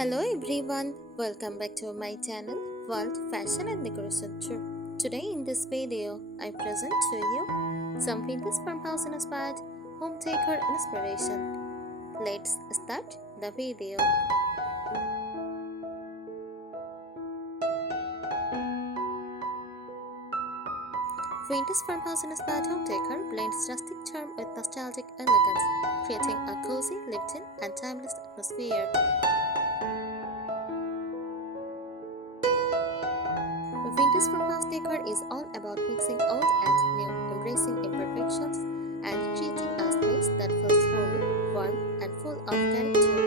Hello everyone, welcome back to my channel World Fashion and Decoration Tour. Today in this video, I present to you some vintage farmhouse inspired home decor inspiration. Let's start the video. Vintage farmhouse inspired home decor blends rustic charm with nostalgic elegance, creating a cozy, lived-in and timeless atmosphere. Vintage farmhouse decor is all about mixing old and new, embracing imperfections, and creating a space that feels homey, warm, and full of character.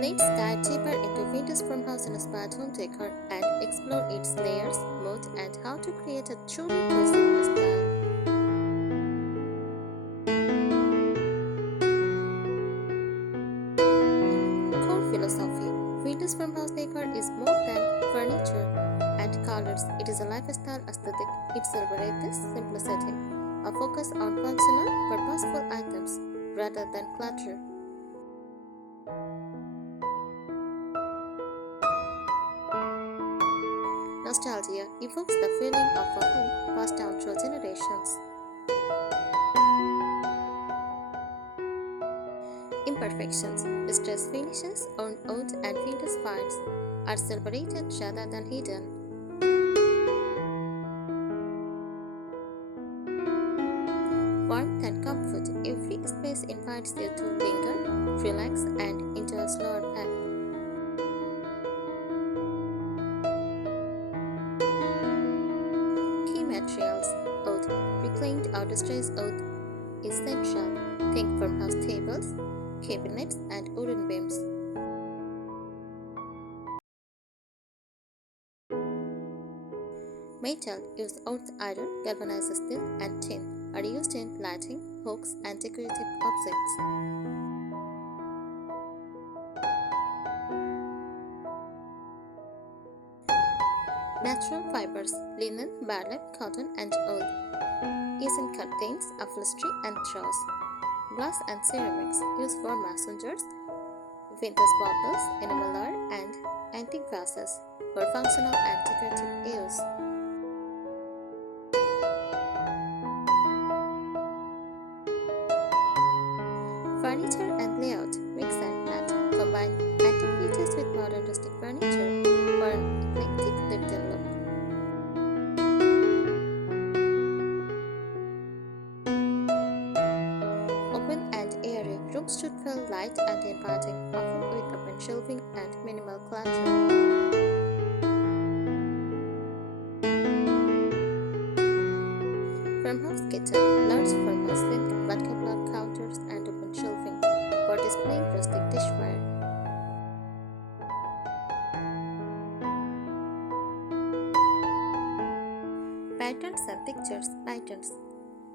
Let's dive deeper into vintage farmhouse inspired home decor and explore its layers, mood, and how to create a truly cozy style. Core philosophy: vintage farmhouse decor is more than furniture and colors. It is a lifestyle aesthetic. It celebrates simplicity, a focus on functional, purposeful items rather than clutter. Nostalgia evokes the feeling of a home passed down through generations. Imperfections, distressed finishes, on old and vintage finds are celebrated rather than hidden. Warmth and comfort, every space invites you to linger, relax, and enjoy a slower pace. Key materials: oud, reclaimed or distressed oud is central. Think farmhouse tables, cabinets, and wooden beams. Metal: use oud iron, galvanized steel, and tin are used in lighting, hooks, and decorative objects. Natural fibers: linen, burlap, cotton, and wool. Use in curtains, upholstery, and throws. Glass and ceramics used for mason jars, vintage bottles, enamelware, and antique vases for functional and decorative use. Furniture and layout: mix and match. Combine antique pieces with modern rustic furniture for an eclectic lived-in look. Open and airy rooms should feel light and inviting, often with open shelving and minimal clutter. Farmhouse kitchen: large farmhouse sink, butterfly counters, and open shelving for displaying rustic dishware. Patterns and textures: patterns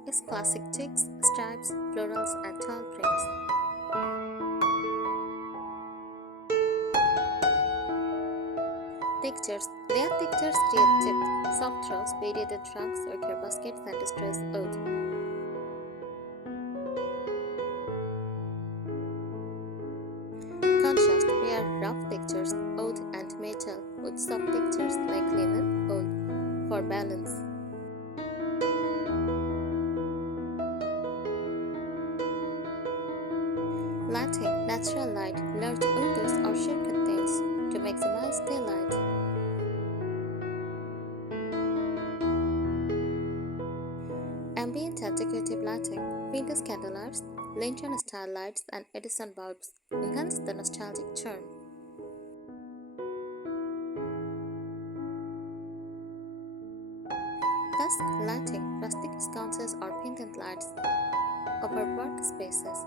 is classic checks, stripes, florals, and tall prints. Textures: layered textures create depth, soft throws, variated trunks, wicker baskets, and distressed wood. Contrast: pair rough textures, wood and metal, with soft textures like linen, wool, for balance. Lighting: natural light, large windows or shade curtains to maximize daylight. Ambient and decorative lighting: vintage candlelights, lantern-style lights, and Edison bulbs enhance the nostalgic charm. Dusk lighting: rustic sconces or pendant lights over workspaces.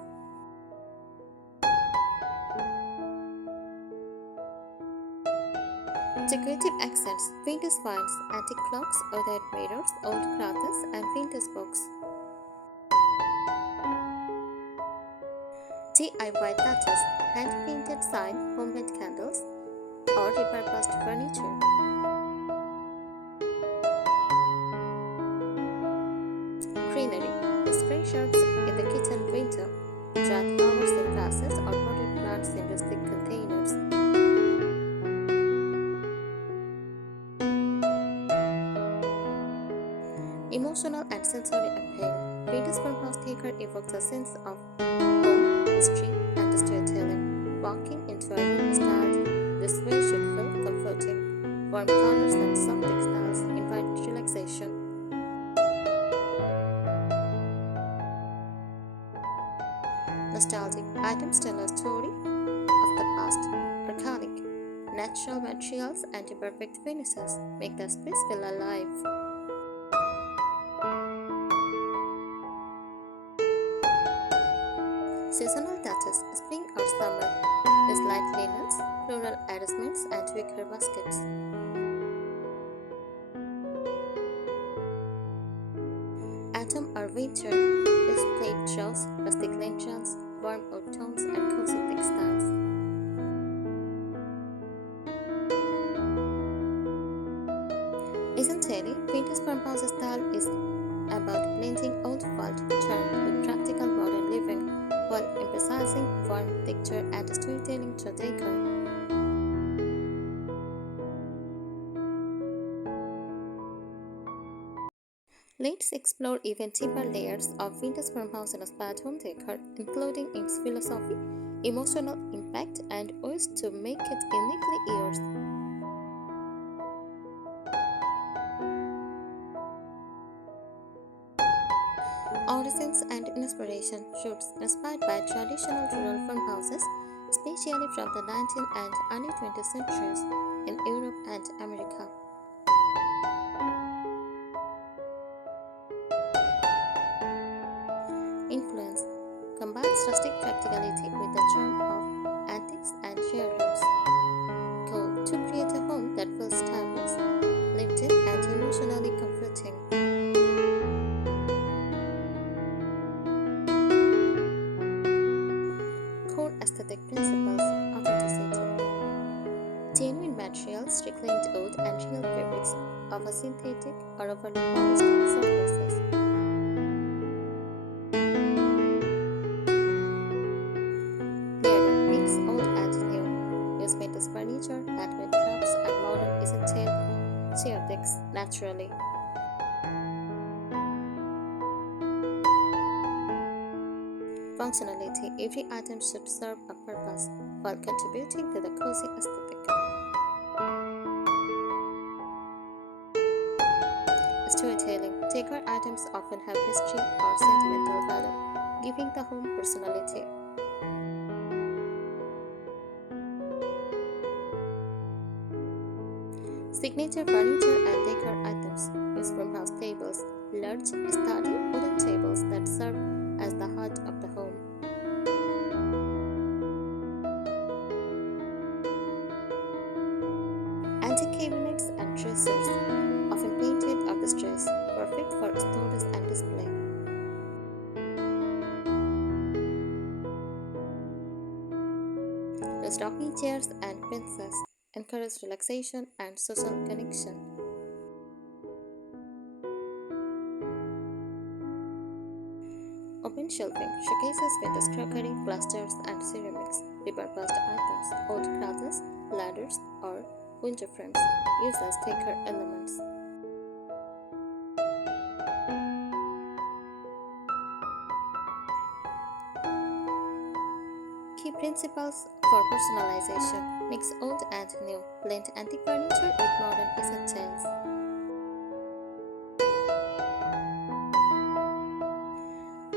Decorative accents: vintage vines, antique clocks, ornate mirrors, old clothes, and vintage books. DIY touches: hand-painted sign, homemade candles, or repurposed furniture. Greenery: Spray shrubs in the kitchen window, dried flowers in vases or potted plants in rustic containers. Emotional and sensory appeal. Vintage farmhouse decor evokes a sense of home, history, and storytelling. Walking into a room styled this way should feel comforting. Warm colors and soft textiles invite relaxation. Nostalgic items tell a story of the past. Organic, natural materials and imperfect finishes make the space feel alive. Seasonal touches, spring or summer, with light linens, floral arrangements, and wicker baskets. Autumn or winter, with plaid throws, rustic lanterns, warm oak tones, and cozy textiles. Essentially, vintage farmhouse style is about blending old-world charm with practical modern living, while emphasizing warmth, texture, and storytelling through decor. Let's explore even deeper layers of vintage farmhouse-inspired home decor, including its philosophy, emotional impact, and ways to make it uniquely yours. Origins and inspiration. Shoots inspired by traditional rural farmhouses, especially from the 19th and early 20th centuries in Europe and America. Influence combines rustic practicality with the charm of antiques and heirlooms. Goal to create a home that feels timeless, lived in, and emotionally comforting. Core aesthetic principles: authenticity. Genuine materials, reclaimed wood, and real fabrics over synthetic or overly polished surfaces. Layering mix old and new. Use vintage furniture, handmade crafts, and modern essential ceramics naturally. Functionality: every item should serve a purpose while contributing to the cozy aesthetic. Storytelling: decor items often have history or sentimental value, giving the home personality. Signature furniture and decor items use farmhouse tables, large, sturdy wooden tables that serve as the heart of the home. Antique cabinets and dressers, often painted or distressed, perfect for storage and display. Use rocking chairs and benches, encourage relaxation and social connection. Open shelving showcases vintage crockery, plasters, and ceramics. Repurposed items, old closets, ladders, or window frames used as decor elements. Key principles for personalization: mix old and new, blend antique furniture with modern essentials.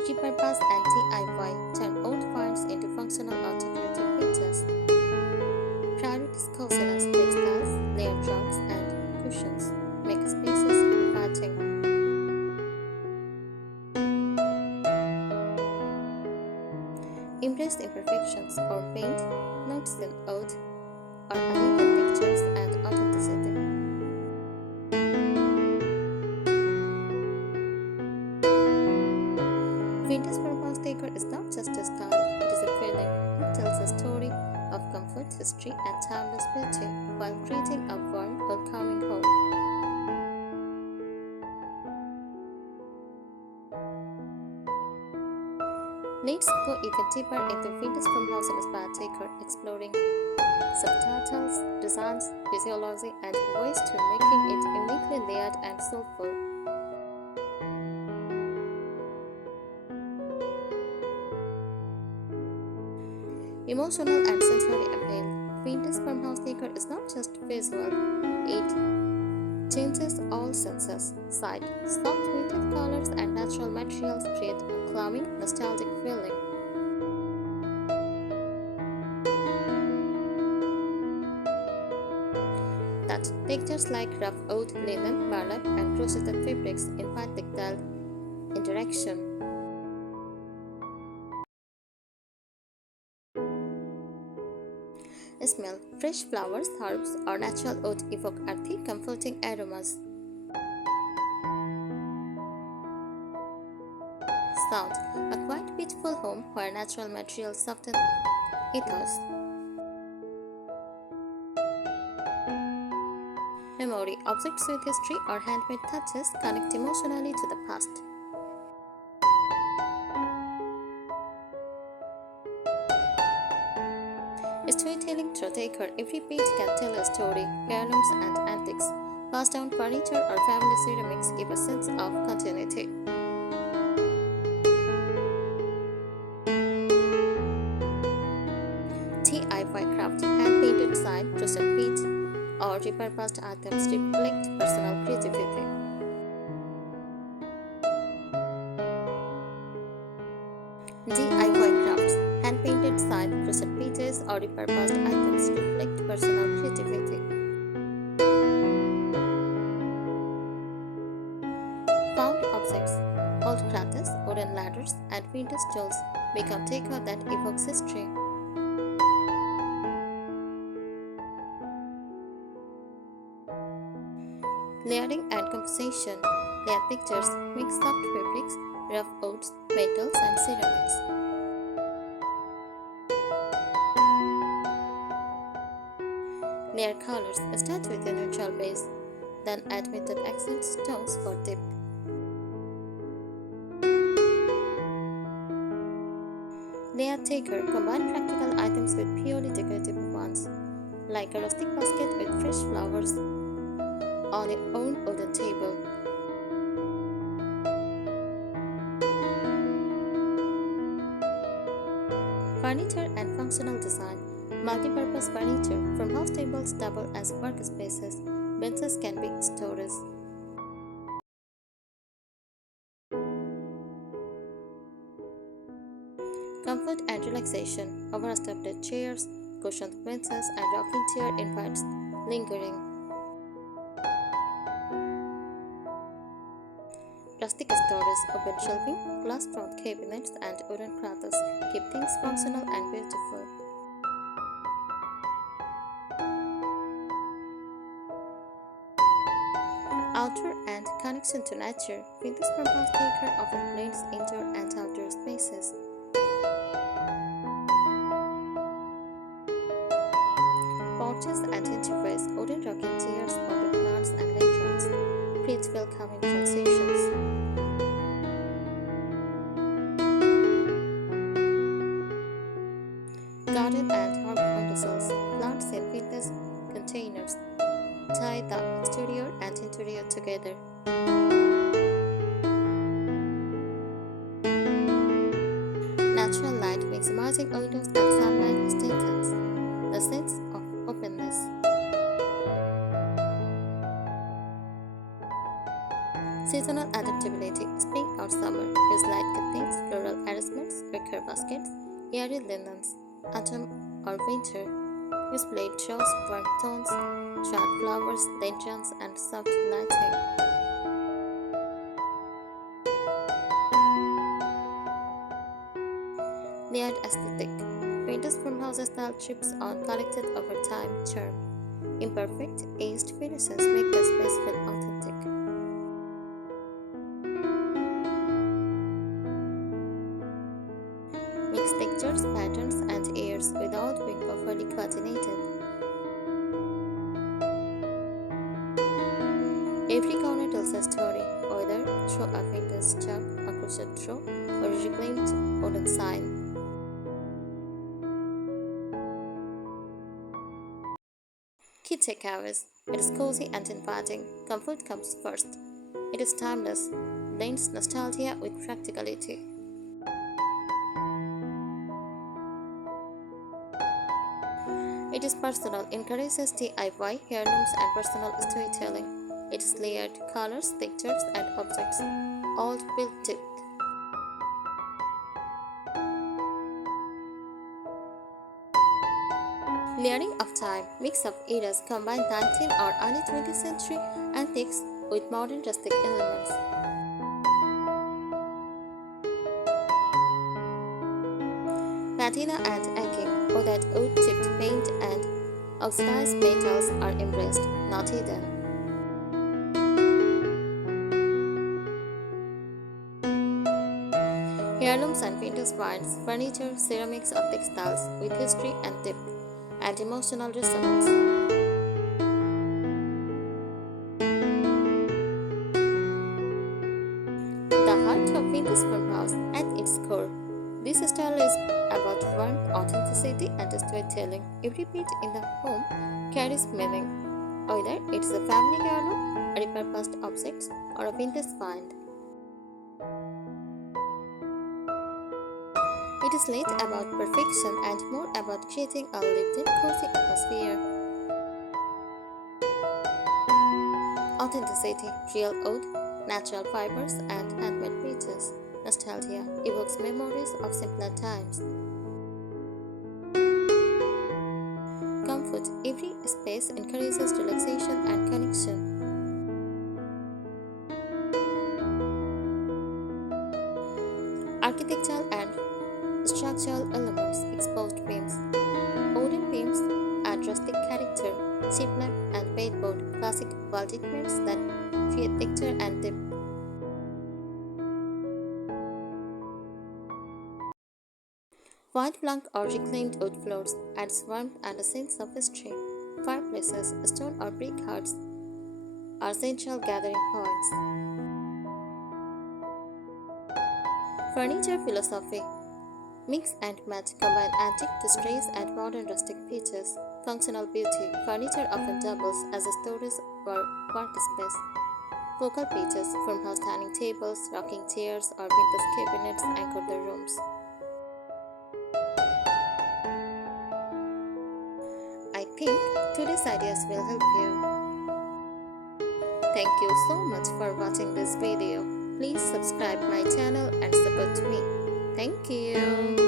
Repurpose and DIY, turn old finds into functional or decorative pieces. Priorities coziness, textiles, layered rugs, and cushions. Make spaces inviting. Embrace imperfections or paint, notes in old or uneven textures and authenticity. Vintage farmhouse decor is not just a style, it is a feeling. It tells a story of comfort, history, and timeless beauty while creating a warm, welcoming home. Let's go even deeper into vintage farmhouse inspired decor, exploring subtitles, designs, physiology, and ways to making it uniquely layered and soulful. Emotional and sensory appeal. Vintage farmhouse decor is not just visual, it changes all senses. Sight, soft muted colors and natural materials create a calming, nostalgic feeling. That textures like rough oat, linen, burlap, and crocheted fabrics invite tactile interaction. Smell, fresh flowers, herbs, or natural oat evoke earthy, comforting aromas. Sound, a quiet, peaceful home where natural materials soften ethos. Memory, objects with history or handmade touches connect emotionally to the past. Storytelling through decor, every page can tell a story. Heirlooms and antiques, passed down furniture or family ceramics give a sense of continuity. DIY craft, hand-painted sign, crochet beads, or repurposed items reflect personal creativity. DIY crafts, hand-painted sign, crochet pieces, or repurposed items reflect personal creativity. Found objects, old cradles, wooden ladders, and vintage tools become decor that evokes history. Layering and composition, layer pictures, mix soft fabrics, rough oats, metals, and ceramics. Layer colors, start with a neutral base, then add muted accents, tones for depth. Layer decor, combine practical items with purely decorative ones, like a rustic basket with fresh flowers on your own wooden table. Furniture and functional design. Multi-purpose furniture from house tables double as workspaces. Benches can be storage. Comfort and relaxation. Overstuffed chairs, cushioned benches, and rocking chair invites lingering. Rustic storage, open shelving, glass-front cabinets, and wooden cradles keep things functional and beautiful. Outdoor and connection to nature. Vintage farmhouse decor often blends indoor and outdoor spaces. Porches and entryways, wooden rocking chairs, potted plants, and lanterns create welcoming transitions. Garden and herb windowsills, plants in vintage containers tie the exterior and interior together. Natural light makes emerging windows and sunlight strengthens the sense of openness. Seasonal adaptability, spring or summer, use light curtains, floral arrangements, wicker baskets, airy linens. Autumn or winter, use plaid drawers, warm tones, charred flowers, lanterns, and soft lighting. Layered aesthetic. Vintage farmhouse style trips on collected over time charm. Imperfect, aged finishes make the space feel authentic. Mix textures, patterns, and airs without being overly coordinated. Every corner tells a story, whether through a vintage jug, a crochet throw or a reclaimed wooden sign. Key takeaways. It is cozy and inviting. Comfort comes first. It is timeless, blends nostalgia with practicality. It is personal, encourages DIY, heirlooms, and personal storytelling. It is layered, colors, textures, and objects, all built to. Layering of time, mix of eras combine 19th or early 20th century antiques with modern rustic elements. Patina and egging, or that wood-chipped paint and oxidized metals are embraced, not hidden. Heirlooms and vintage wines, furniture, ceramics or textiles with history and depth and emotional resonance. The heart of vintage farmhouse at its core. This style is about warmth, authenticity, and storytelling. Every bit in the home carries meaning, whether it's a family heirloom, a repurposed object, or a vintage find. It is less about perfection and more about creating a lived-in, cozy atmosphere. Authenticity, real wood, natural fibers, and handmade pieces. Nostalgia evokes memories of simpler times. Comfort, every space encourages relaxation and connection. Architectural and structural elements, exposed beams. Wooden beams add rustic character, cheap lamp and baseboard, classic vaulted beams that create texture and depth. White plank or reclaimed wood floors adds warmth and a sense of history. Fireplaces, stone or brick hearths are central gathering points. Furniture philosophy. Mix and match, combine antique displays and modern rustic features. Functional beauty. Furniture often doubles as a storage or workspace. Focal features, farmhouse dining tables, rocking chairs, or vintage cabinets anchor the rooms. I think today's ideas will help you. Thank you so much for watching this video. Please subscribe my channel and support me. Thank you.